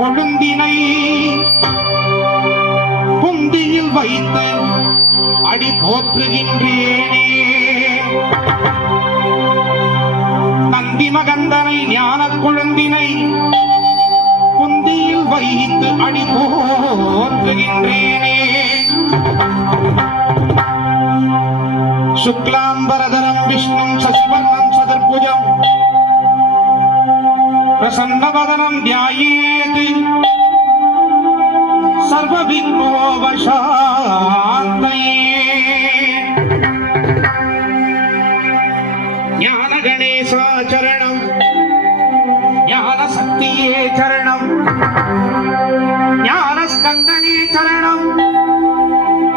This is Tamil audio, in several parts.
கொழுந்தினை குந்தியில் வைத்து அடி போற்றுகின்றேனே. நந்தி மகந்தனை ஞான கொழுந்தினை குந்தியில் வைத்து அடி போற்றுகின்றேனே. சுக்லாம்பரதரம் விஷ்ணும் சசிவர்ணம் சதுர்புஜம் பிரசன்னவதனம் த்யாயேத் சர்வவிக்னோபசாந்தயே. ஞான கணேசா சரணம், ஞான சக்தியே சரணம், ஞான ஸ்கந்தனே சரணம்,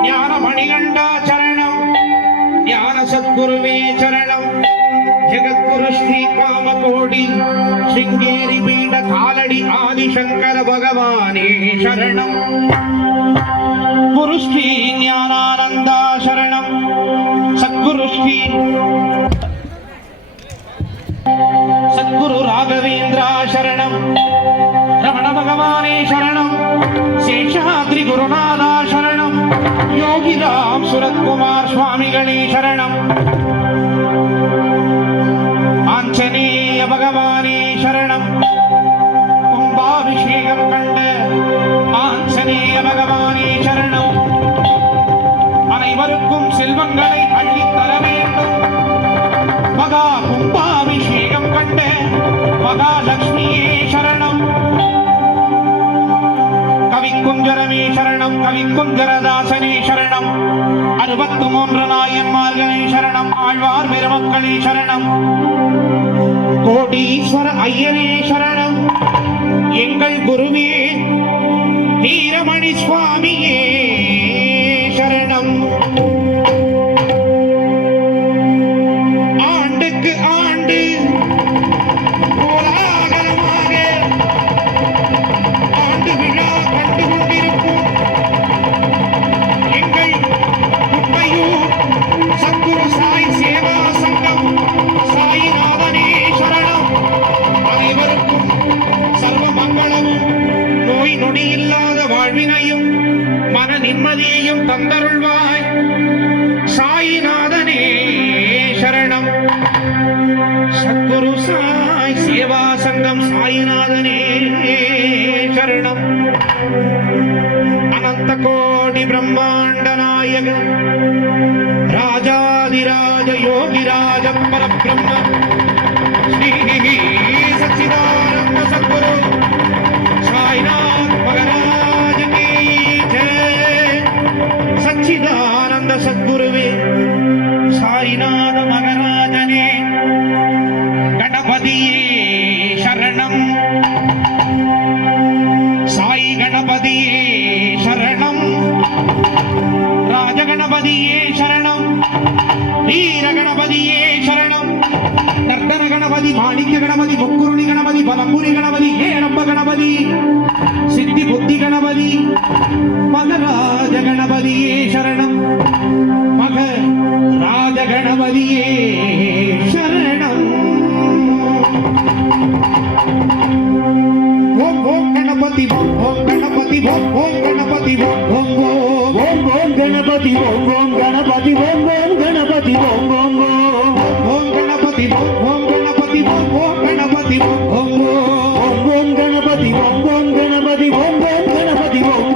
ஞான மணிகண்டா சரணம், ஞான சத்குருவே சரணம். ஜெகத்குரு ஸ்ரீ காமகோடி சிங்கேரி பீட காலடி ஆதிசங்கர பகவானே சரணம். குரு ஸ்ரீ ஞானானந்தா சரணம், சத்குரு ஸ்ரீ சத்குரு ராகவேந்திரா சரணம், ரமண பகவானே சரணம், சேஷாத்ரி குருநாதா சரணம், யோகிராம் சுரத்குமார் சுவாமிகளே சரணம், ஆஞ்சநேய பகவானே சரணம். கும்பாபிஷேகம் கண்ட ஆஞ்சநேய பகவானே சரணம். அனைவருக்கும் செல்வங்களை அள்ளித்தர வேண்டும். மகா கும்பாபிஷேகம் கண்ட மகாலட்சுமியே சரணம். கவிக்குஞ்சரமே சரணம், கவிக்குஞ்சரதாசனே சரணம், 63 நாயன்மார்களே சரணம், ஆழ்வார் பெருமக்களே சரணம், கோடீஸ்வர ஐயனே சரணம், எங்கள் குருவே வீரமணி சுவாமியே சரணம். ஆண்டுக்கு ஆண்டு கோலாகலமாக ஆண்டு விழா கண்டு கொண்டிருக்கும் எங்கள் குட்டையூர் சத்குரு சாய் சேவா சங்கம் சாயிநாதனே சரணம். அனைவருக்கும் சர்வ மங்களமும் நோய் நொடி இல்லாத வாழ்வினையும் மன நிம்மதியையும் தந்தருள்வாய் சாயிநாதனே சரணம். சத்குரு சாய் சேவா சங்கம் சாயிநாதனே சரணம். அனந்த கோடி பிரம்மாண்ட நாயக ராஜாதிராஜ யோகிராஜ பரபிரம்ம ஸ்ரீ சச்சிதானந்த சத்குரு சாய்நாத் மகாராஜ கே ஜெய். சச்சிதானந்த சத்குருவே சாய்நாத மகாராஜனே கணபதியே சரணம். சாய் கணபதியே சரணம், ராஜகணபதியே சரணம், வீர கணபதியே சரணம், நர்த்தன கணபதி, மாணிக்க கணபதி, முக்குருணி கணபதி, பலம்புரி கணபதி, ஏரம்ப கணபதி, சித்தி புத்தி கணபதி, மகராஜ கணபதியே சரணம், மக ராஜ கணபதியே சரணம். ஓம் ஓம் கணபதி ஓம் கணபதி ஓம் கணபதி ஓம் ஓம் ஓம் கணபதி ஓம் கணபதி ஓம் கணபதி ஓம் கணபதி ஓம் கணபதி ஓம் கணபதி ஓம் கணபதி ஓம் கணபதி ஓம் கணபதி ஓம்.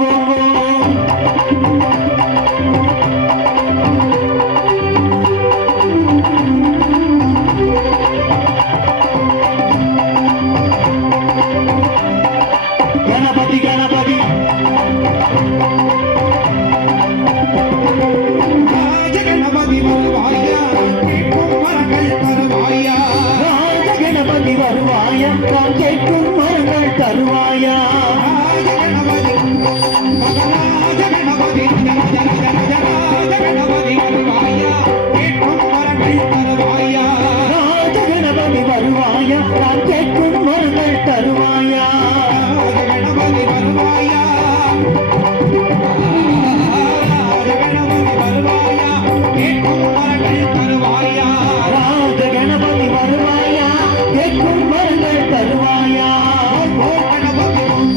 கணபதி கணபதி ராஜ கணபதி வருவாயா, கேட்கும் மரங்கள் தருவாயா, ராஜ கணபதி வருவாயா, கேட்கும் மரங்கள் தருவாயா, ராஜ கணபதி மகராஜ கணபதி ராஜ கணபதி வருவாயா, கேட்கும் மரங்கள் தருவாயா, ராஜ கணபதி வருவாயா, கேட்கும் மரங்கள் தருவாயா, ராஜ கணபதி வருவாயா, ராஜ கணபதி வருவாயா, கேட்கும் மரங்கள் தருவாயா, ராஜ கணபதி வருவாயா, கேட்கும் மரங்கள் தருவாயா, ஓம் கணபதி ஓம்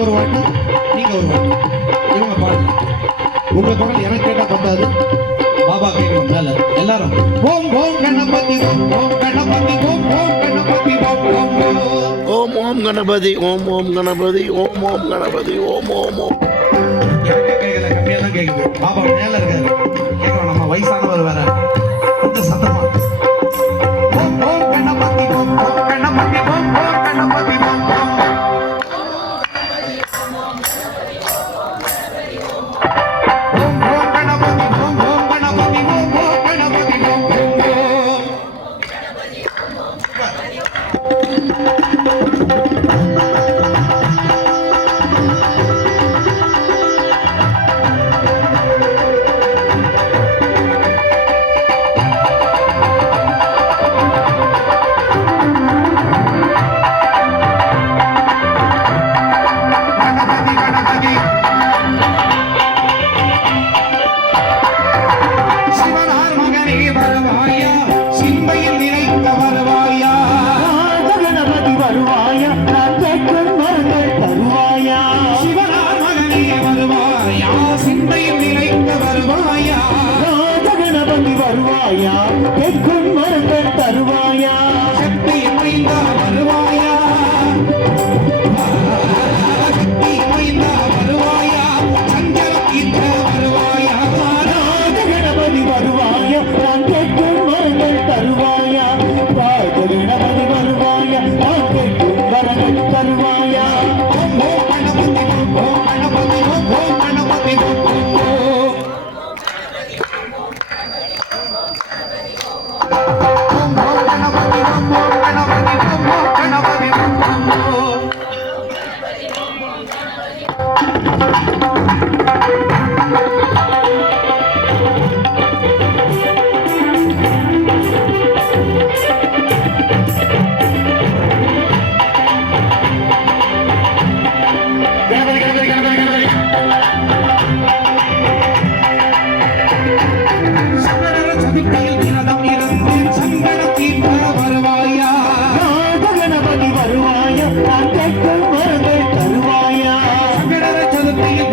நான் ஒரு வாட்டி நீங்க ஒரு வாட்டி இவங்க பாடுங்க. உங்க குரல் எனக்கு கேட்டா பத்தாது, பாபா கேட்கணும் மேல எல்லாரும். ஓம் ஓம் கணபதி ஓம் ஓம் கணபதி ஓம் ஓம் கணபதி ஓம் ஓம் ஓம் ஓம் கணபதி ஓம் ஓம் கணபதி ஓம் ஓம் கணபதி ஓம் ஓம் ஓம். எனக்கு கேட்கல, கம்மியா தான் கேட்குது. பாபா மேல இருக்காரு, கேட்கணும். நம்ம வயசானவர் வேற, கொஞ்சம் சத்தமா. ஓம் ஓம் கணபதி ஓம் ஓம் கணபதி ஓம் ஓம் கணபதி ஓம் ஓம். வருவாயா கேட்கும் மரங்கள் தருவாயா சக்தி மைந்தா வருவாயா, சக்தி மைந்தா வருவாயா, சஞ்சல தீர்த்த வருவாயா, கணபதி வருவாயா நான் கேட்கும் மரங்கள் தருவாயா கணபதி வருவாயா நான் கேட்கும் மரங்கள் தருவாயா. ஓம் ஓம் கணபதி ஓம் ஓம் கணபதி ஓம் ஓம் கணபதி ஓம் ஓம். கணபதி வருவாயா நான் கேட்கும் மரங்கள் தருவாயா சங்கடர சதுர்த்தியில்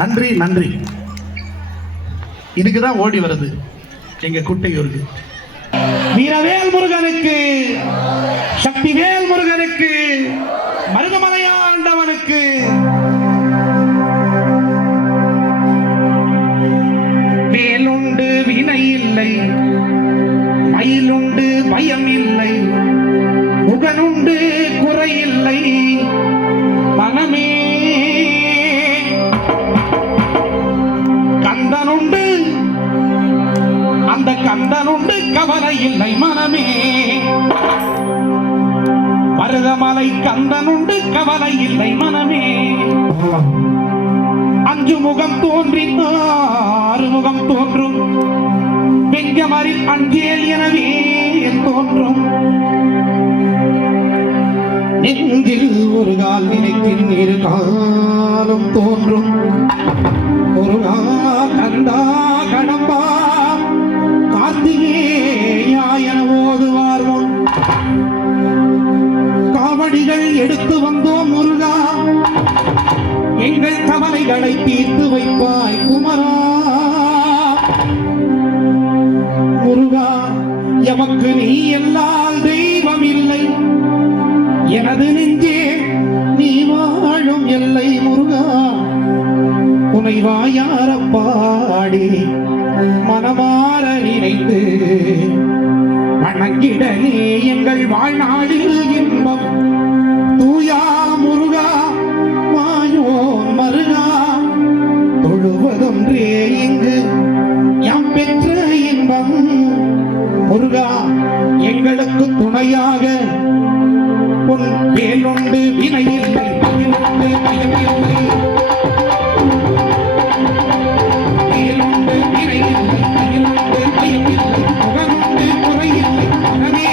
நன்றி நன்றி. இதுக்கு தான் ஓடி வருது எங்க குட்டையூருக்கு. வீரவேல் முருகனுக்கு, சக்திவேல் முருகனுக்கு, மருதமலையாண்டவனுக்கு. வேலுண்டு வினை இல்லை, மயிலுண்டு பயம் இல்லை, முகனுண்டு குறையில்லை மனமே. கந்தனுண்டு, அந்த கந்தனுண்டு கவலை இல்லை மனமே. மருதமலை கந்தனுண்டு கவலை இல்லை மனமே. அஞ்சு முகம் தோன்றி ஆறு முகம் தோன்றும், வெங்கமரில் அஞ்சேல் எனவே தோன்றும். நெஞ்சில் ஒரு கால் நினைக்கின் இரு காலம் தோன்றும். ஒரு கந்தா கடம்பா கார்த்திகேயா என ஓதுவார் முன் காவடிகள் எடுத்து வந்தோம் முருகா, எங்கள் கவலைகளை தீர்த்து வைப்பாய் குமரா. முருகா, எமக்கு நீ எல்லால் தெய்வம் இல்லை, எனது நெஞ்சே நீ வாழும் எல்லை முருகா. உனை வாயார பாடி மனமாற நினைத்து வணங்கிடனே எங்கள் வாழ்நாளில் இன்பம். தூயா முருகா, மாயோன் மருகா, தொழுவதொன்றே இங்கு யாம் பெற்ற இன்பம். முருகா, எங்களுக்கு துணையாக உன் வேலுண்டு வினையில்லை, மயிலுண்டு பயமில்லை. வேலுண்டு வினையில்லை, மயிலுண்டு பயமில்லை, முகனுண்டு குறையில்லை மனமே.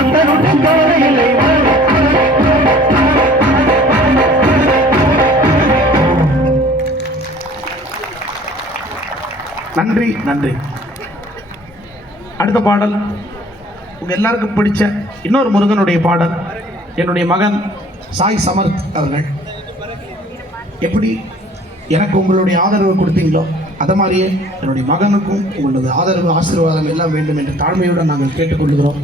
பக்தருடன் கவலை இல்லை நன்றி நன்றி. அடுத்த பாடல் உங்க எல்லாருக்கும் பிடிச்ச இன்னொரு முருகனுடைய பாடல். என்னுடைய மகன் சாய் சமர்த் அவர்கள் எப்படி எனக்கு உங்களுடைய ஆதரவு கொடுத்தீங்களோ அதை மாதிரியே என்னுடைய மகனுக்கும் உங்களது ஆதரவு ஆசீர்வாதம் எல்லாம் வேண்டும் என்று தாழ்மையுடன் நாங்கள் கேட்டுக்கொள்கிறோம்.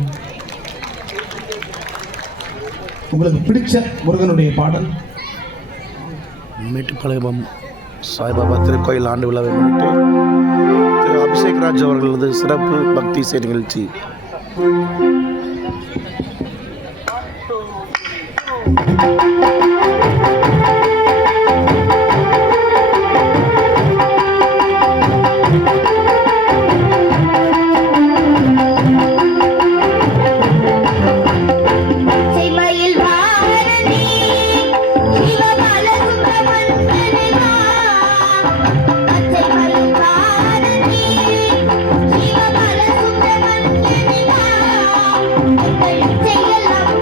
உங்களுக்கு பிடிச்ச முருகனுடைய பாடல். மேட்டுப்பாளையம் சாய்பாபா திருக்கோயில் ஆண்டு விழாவை முன்னிட்டு திரு அபிஷேக் ராஜ் அவர்களது சிறப்பு பக்தி இசை நிகழ்ச்சி. செய்யலாம்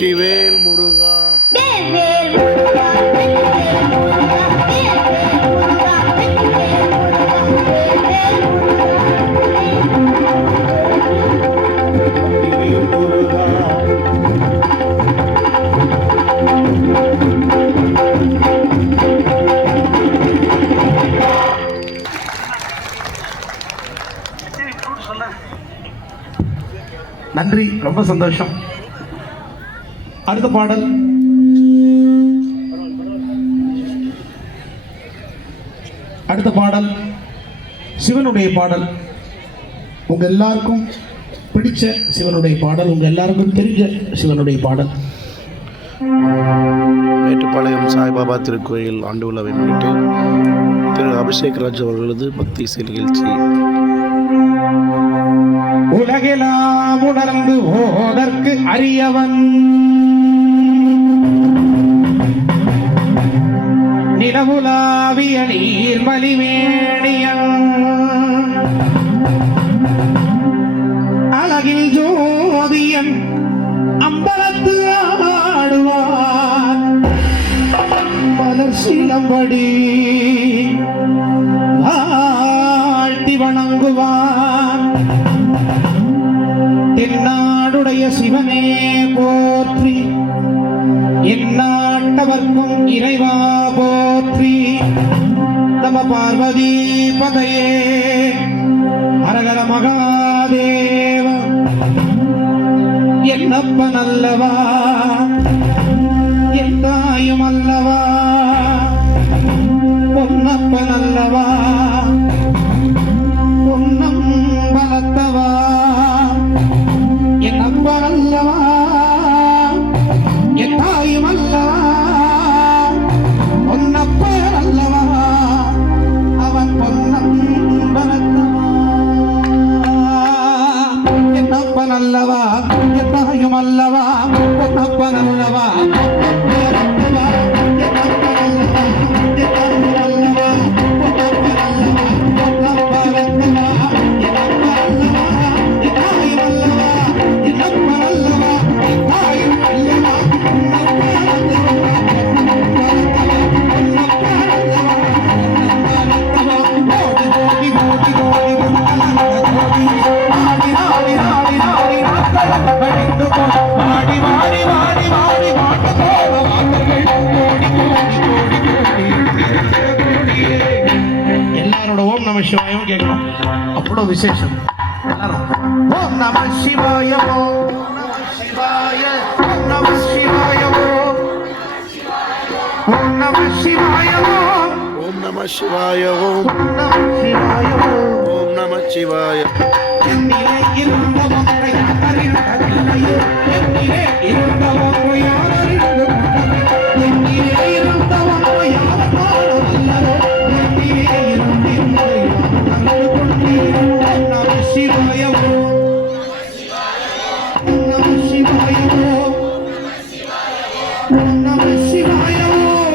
வெற்றிவேல் முருகா. வேல் முருகா வெற்றிவேல் முருகா வேல் முருகா வெற்றிவேல் முருகா நன்றி, ரொம்ப சந்தோஷம். அடுத்த பாடல் சிவனுடைய பாடல். உங்க எல்லாருக்கும் பிடிச்ச சிவனுடைய பாடல், உங்க எல்லாருக்கும் தெரிஞ்ச சிவனுடைய பாடல். மேட்டுப்பாளையம் சாய்பாபா திருக்கோயில் ஆண்டு விழாவை முன்னிட்டு திரு அபிஷேக் ராஜ் அவர்களது பக்தி இசை நிகழ்ச்சி. உலகெல்லாம் உணர்ந்து ஓதற்கு அறியவன், நிலவுலாவிய நீர்மலிவேணியன், அழகில் ஜோதியன் அம்பலத்து ஆடுவான், மலர் சிலம்படி வாழ்த்தி வணங்குவான். தென்னாடுடைய சிவனே போற்றி, எந்நாட்டவர்க்கும் இறைவா போற்றி. நம பார்வதி பதையே ஹரஹர மகாதேவ. என்னப்பன் அல்லவா என் தாயும் அல்லவா, பொன்னப்பன் அல்லவா பொன்னம் பலத்தவா. என் அப்பன் அல்லவா என் தாயும் அல்லவா, பொன்னப்பன் அல்லவா அவன் பொன்னம் பலத்தவா. என் அப்பன் அல்லவா என் தாயும் அல்லவா, பொன்னப்பன் அல்லவா எல்லாரோட ஓம் நம சிவாயம் கேட்கணும், அவ்வளோ விசேஷம். எல்லாரும் ஓம் நம சிவாய ஓம் நம சிவாய ஓம் நம சிவாய ஓம் நம சிவாய ஓம் நம சிவாய ஓம் நம சிவாய ஓம் நம சிவாய. என்னிலே இருந்த ஒன்றை அறிந்ததில்லையே, என்னிலே இருந்த ஒன்று யார் அறிந்து கொண்டது, என்னிலே இருந்த ஒன்று யார் காணவல்லதோ, என்னிலே இருந்த யார் அறிந்து கொண்டீரோ. நம சிவாய ஓம் நம சிவாய ஓம் நம சிவாய ஓம்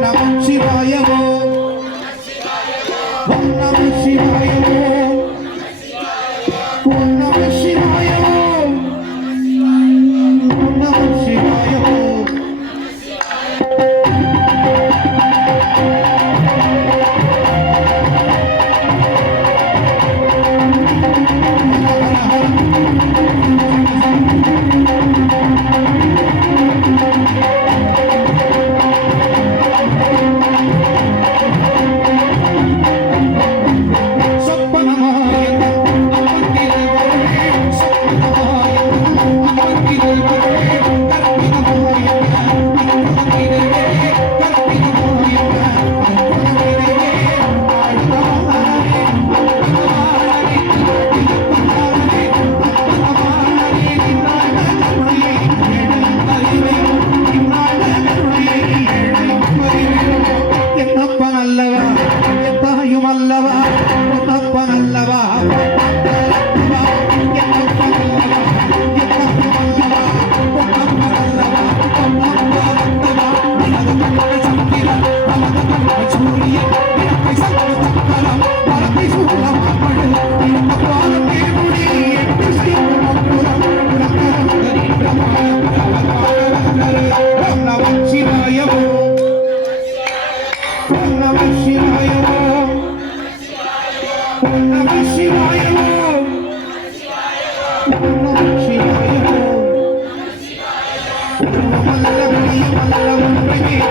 நம சிவாய ஓம் நம சிவாய ஓம் நம சிவாய ஓம் நம சிவாய ஓம். சிவாய ஓம் ஓம் நம சிவாய ஓம் ஓம் நம சிவாய ஓம் மல்ல மணிய மல்ல ஒன்றையே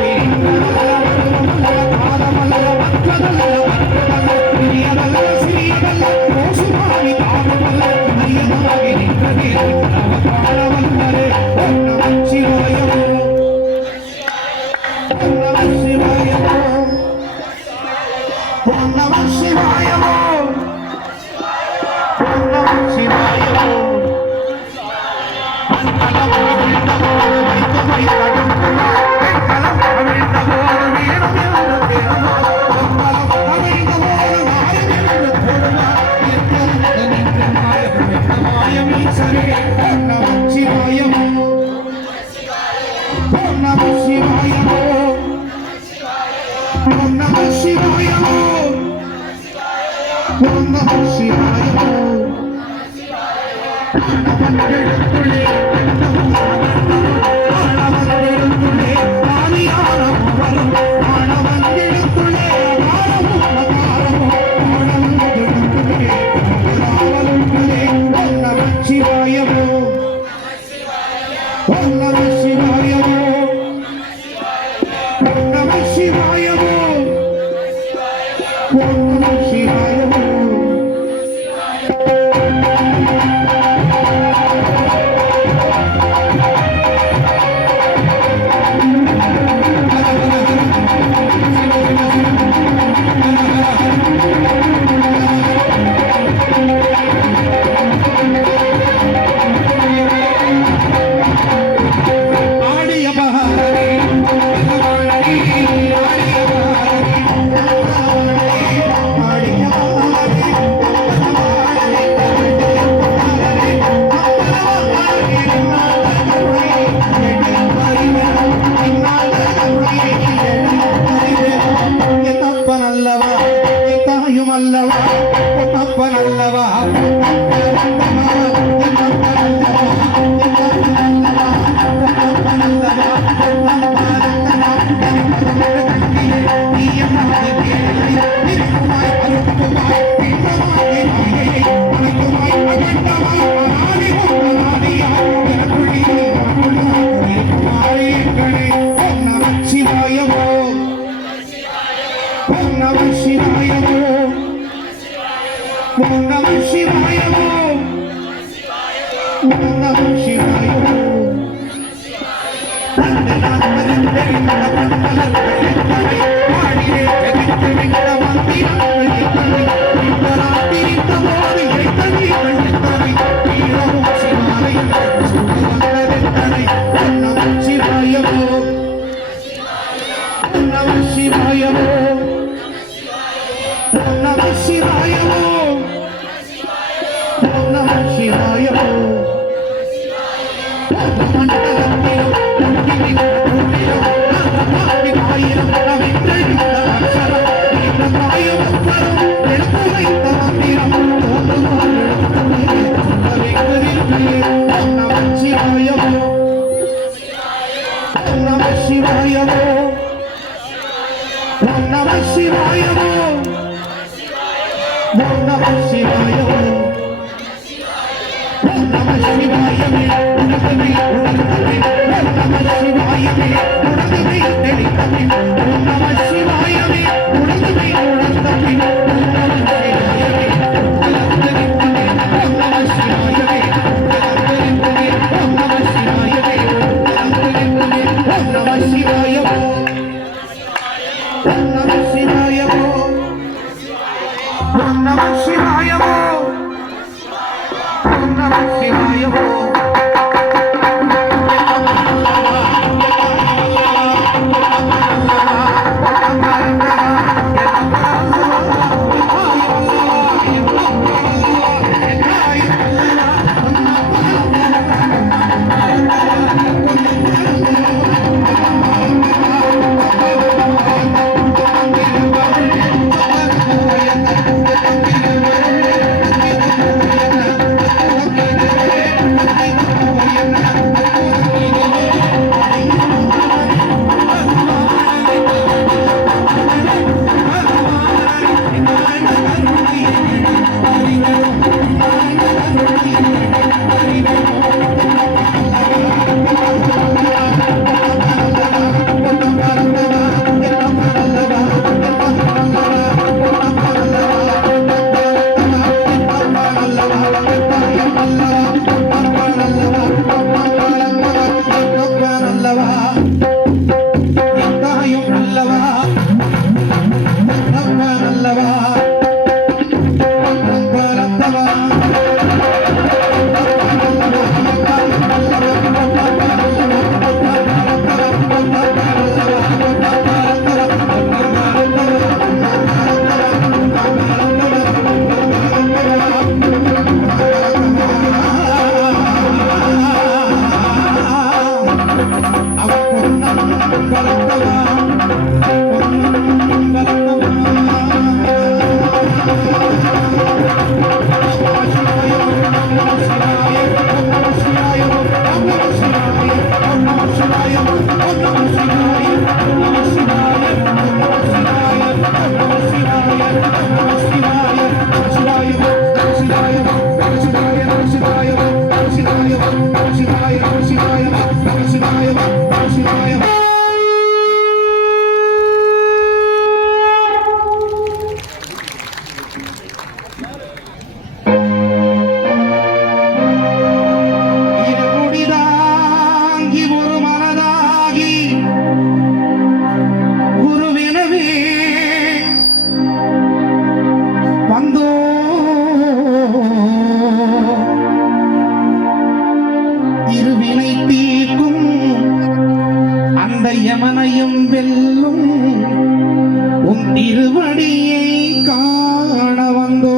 திருவடியை காண வந்தோ.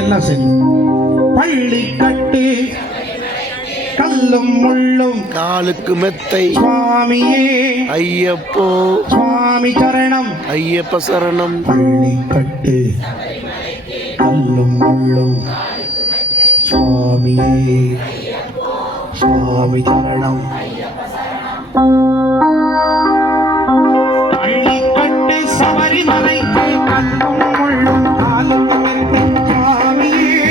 எல்லாம் சரி. பள்ளி கட்டு கல்லும் முள்ளும் காலுக்கு மெத்தை சுவாமியே ஐயப்போ சுவாமி சரணம். ஐயப்ப சரணம். பள்ளி கட்டு கல்லும் முள்ளும் சுவாமியே சுவாமி சரணம். பள்ளி கட்டு சபரிமலைக்கு கல்லும் முள்ளும் காலுக்கு மெத்தை சுவாமியே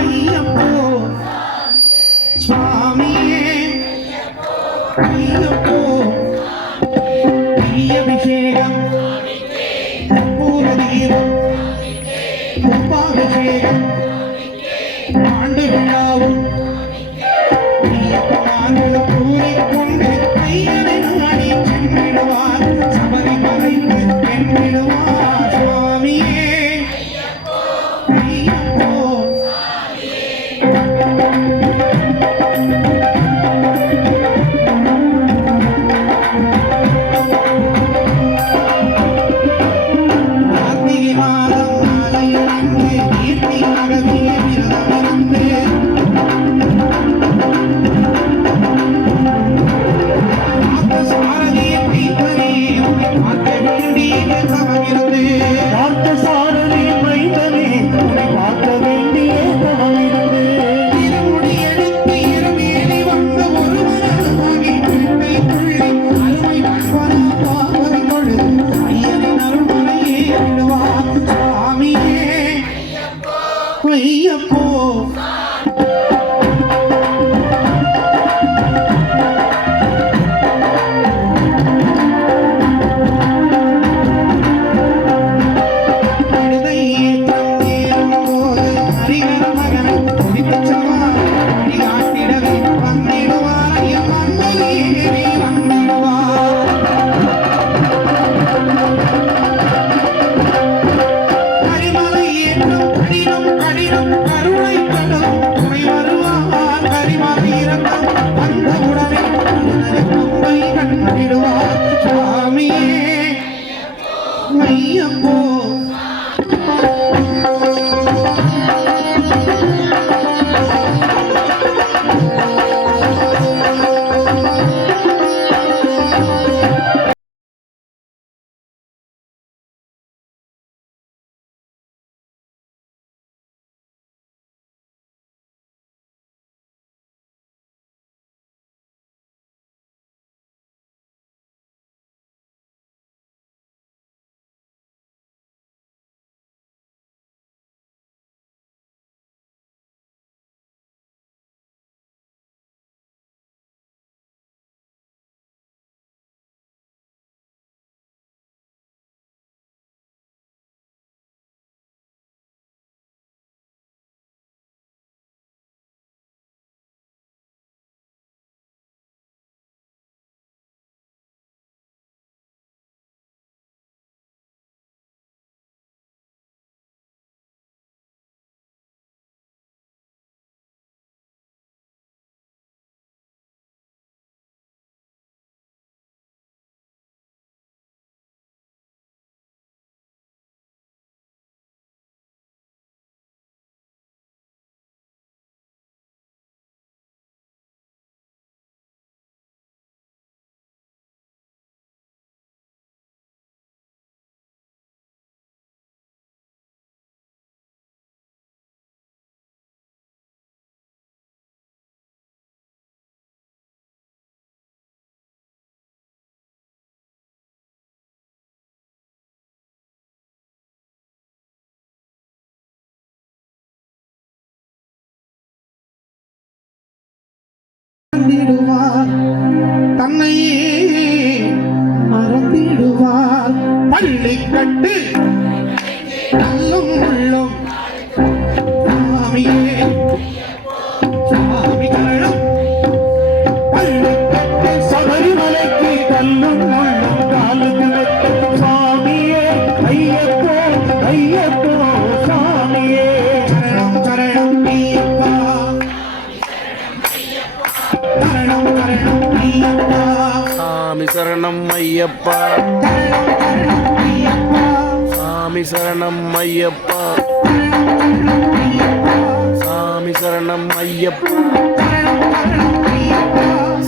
ஐயப்போ சுவாமியே ஐயப்போ. அபிஷேகம் கற்பூர தீபம் கும்பாபிஷேகம் ஆண்டு விழாவும் ஐயப்பனார்கள் கூறிக்கொண்டு ஐயனை நாடி சென்றிடுவார் சபரிமலைக்கு சென்றிடுவார் சுவாமியே ஐயப்போ. கார்த்திகை மாதம் நாளையிலிருந்து கீர்த்தியாகவே விரதமிருந்து பார்த்த சாரதியை மைந்தனே உன்னை பார்க்க வேண்டிய தவமிருந்து. பார்த்த சாரதி மைந்தனே உன்னை பார்க்க வேண்டிய தவமிருந்து. திருமுடி எடுத்து இருமேனி வந்த ஒருவராகி திருக்கை துள்ளி அருமை பண்பனா பாவரை கொழுது ஐயனின் அருள்மலையே விடுவார் சுவாமியே ஐயப்போ. விடுதையே தந்தேறும் போது ஹரிஹர மகனை துதித்தச்சவார் வழிகாட்டிடவே வந்திடுவார் ஐயன் மன்மதியே வந்திடுவார். கரிமலை ஏற்றும் கடினம் கடினம் கருணை கடலும் துணை வருவார். கரிமலை இறக்கம் வந்தவுடனே பம்பை கண்டிடுவார் சுவாமியே ஐயப்போ. மறந்திடுவார் தன்னையே மறந்திடுவார். பள்ளி கட்டு கல்லும் முள்ளும் சுவாமியே சுவாமி சரணம். பள்ளி கட்டு சபரிமலைக்கு கல்லும் முள்ளும் காலுக்கு வெட்டும் சாமியே ஐயப்போ ஐயப்போ சாமியே சரணம் சரணம் ஐயப்பா சரணம் சரணம் ஐயப்பா சாமி சரணம் ஐயப்பா சாமி சரணம் ஐயப்பா சாமி சரணம் ஐயப்பா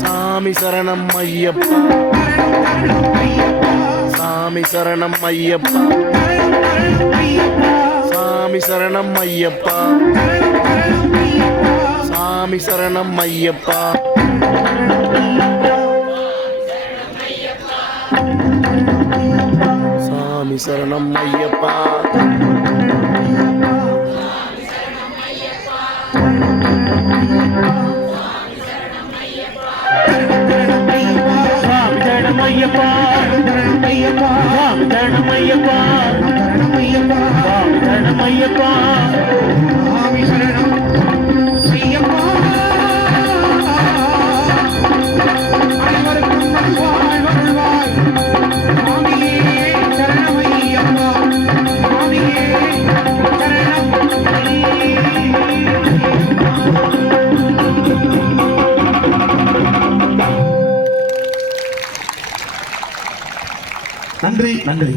சாமி சரணம் ஐயப்பா சாமி சரணம் ஐயப்பா சாமி சரணம் ஐயப்பா சாமி சரணம் ஐயப்பா சாமி சரணம் ஐயப்பா சாமி சரணம் ஐயப்பா சாமி சரணம் ஐயப்பா சாமி சரணம் ஐயப்பா சுவாமி சரணம் ஐயப்பா அனைவருக்கும் நல்வாழ் வருவாய் சுவாமியே சரணம் ஐயப்பா சுவாமியே சரணம் நன்றி நன்றி